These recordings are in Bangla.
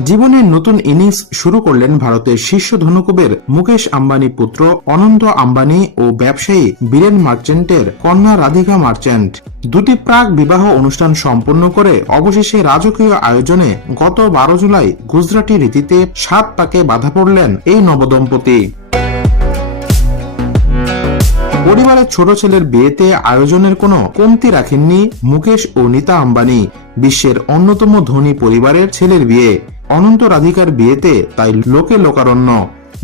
জীবনের নতুন ইনিংস শুরু করলেন ভারতের শীর্ষ ধনুকুবের মুকেশ আম্বানি পুত্র অনন্ত আম্বানি ও ব্যবসায়ী বীরেন মার্চেন্টের কন্যা রাধিকা মার্চেন্ট। দুটি প্রাক বিবাহ অনুষ্ঠান সম্পন্ন করে অবশেষে রাজকীয় আয়োজনে গত বারো জুলাই গুজরাটি রীতিতে সাত পাকে বাধা পড়লেন এই নবদম্পতি। পরিবারের ছোট ছেলের বিয়েতে আয়োজনের কোনো কমতি রাখেননি মুকেশ ও নীতা আম্বানি। বিশ্বের অন্যতম ধনী পরিবারের ছেলের বিয়ে। অনন্ত রাধিকার বিয়েতে তাই লোকে লোকারণ্য।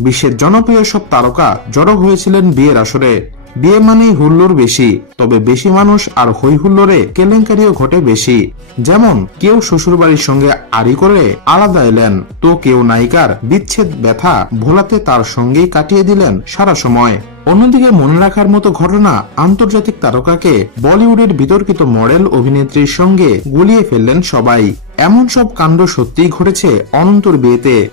বিশ্বের জনপ্রিয় সব তারকা জড়ো হয়েছিলেন বিয়ের আসরে। বিয়ে মানেই হুল্লোড় বেশি, তবে বেশি মানুষ আর হই হুল্লোড়ে কেলেঙ্কারিও ঘটে বেশি। যেমন, কেউ শ্বশুরবাড়ির সঙ্গে আড়ি করে আলাদা এলেন, তো কেউ নায়িকার বিচ্ছেদ ব্যথা ভোলাতে তার সঙ্গেই কাটিয়ে দিলেন সারা সময়। অন্যদিকে মনে রাখার মতো ঘটনা আন্তর্জাতিক তারকাকে বলিউডের বিতর্কিত মডেল অভিনেত্রীর সঙ্গে গুলিয়ে ফেললেন সবাই। এমন সব কাণ্ড সত্যিই ঘটেছে অনন্তর বিয়েতে।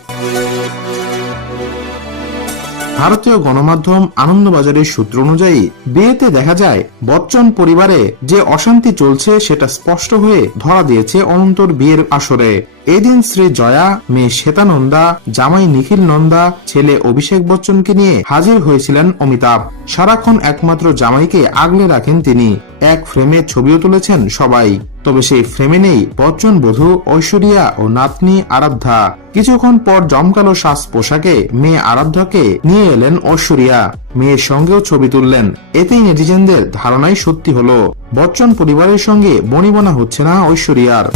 ভারতীয় গণমাধ্যম আনন্দবাজারের সূত্র অনুযায়ী বিয়েতে দেখা যায়, বচ্চন পরিবারে যে অশান্তি চলছে সেটা স্পষ্ট হয়ে ধরা দিয়েছে অনন্তর বিয়ের আসরে। এদিন শ্রী জয়া মেয়ে শ্বেতানন্দা, জামাই নিখিল নন্দা, ছেলে অভিষেক বচ্চনকে নিয়ে হাজির হয়েছিলেন অমিতাভ। সারাক্ষণ একমাত্র জামাইকে আগলে রাখেন তিনি। এক ফ্রেমে ছবিও তুলেছেন সবাই। তবে সেই ফ্রেমে নেই বচ্চন বধূ, ঐশ্বরিয়া ও নাতনি আরাধ্যা। কিছুক্ষণ পর জমকালো সাজ পোশাকে মেয়ে আরাধ্যাকে নিয়ে এলেন ঐশ্বরিয়া। মেয়ের সঙ্গেও ছবি তুললেন। এতেই নেটিজেনদের ধারণাই সত্যি হলো। বচ্চন পরিবারের সঙ্গে বনিবনা হচ্ছে না ঐশ্বরিয়ার।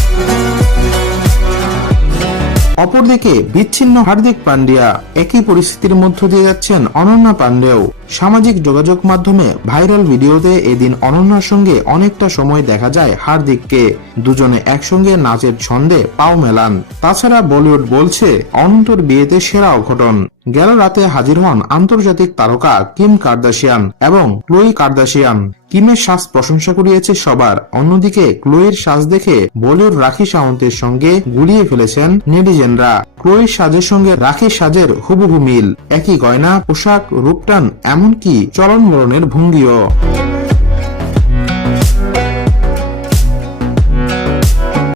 অপরদিকে বিচ্ছিন্ন হার্দিক পান্ডিয়া একই পরিস্থিতির মধ্য দিয়ে যাচ্ছেন অনন্যা পান্ডেও সামাজিক যোগাযোগ মাধ্যমে ভাইরাল ভিডিওতে এদিন অনন্যার সঙ্গে অনেকটা সময় দেখা যায় হার্দিককে। দুজনে একসঙ্গে নাচের ছন্দে পাও মেলান। তাছাড়া বলিউড বলছে, অনন্তর বিয়েতে সেরা অঘটন। গেল রাতে হাজির হন আন্তর্জাতিক তারকা কিম কার্দাশিয়ান এবং ক্লোই কার্দাশিয়ান কিমের শ্বাস প্রশংসা করিয়েছে সবার। অন্যদিকে ক্লোয়ের শ্বাস দেখে বলিউড রাখি সাওন্তের সঙ্গে গুলিয়ে ফেলেছেন নেটিজেনরা। ক্লোয়ের সাজের সঙ্গে রাখি সাজের হুবহু মিল। একই গয়না, পোশাক, রূপটান, এমনকি চলন মরণের ভঙ্গিও।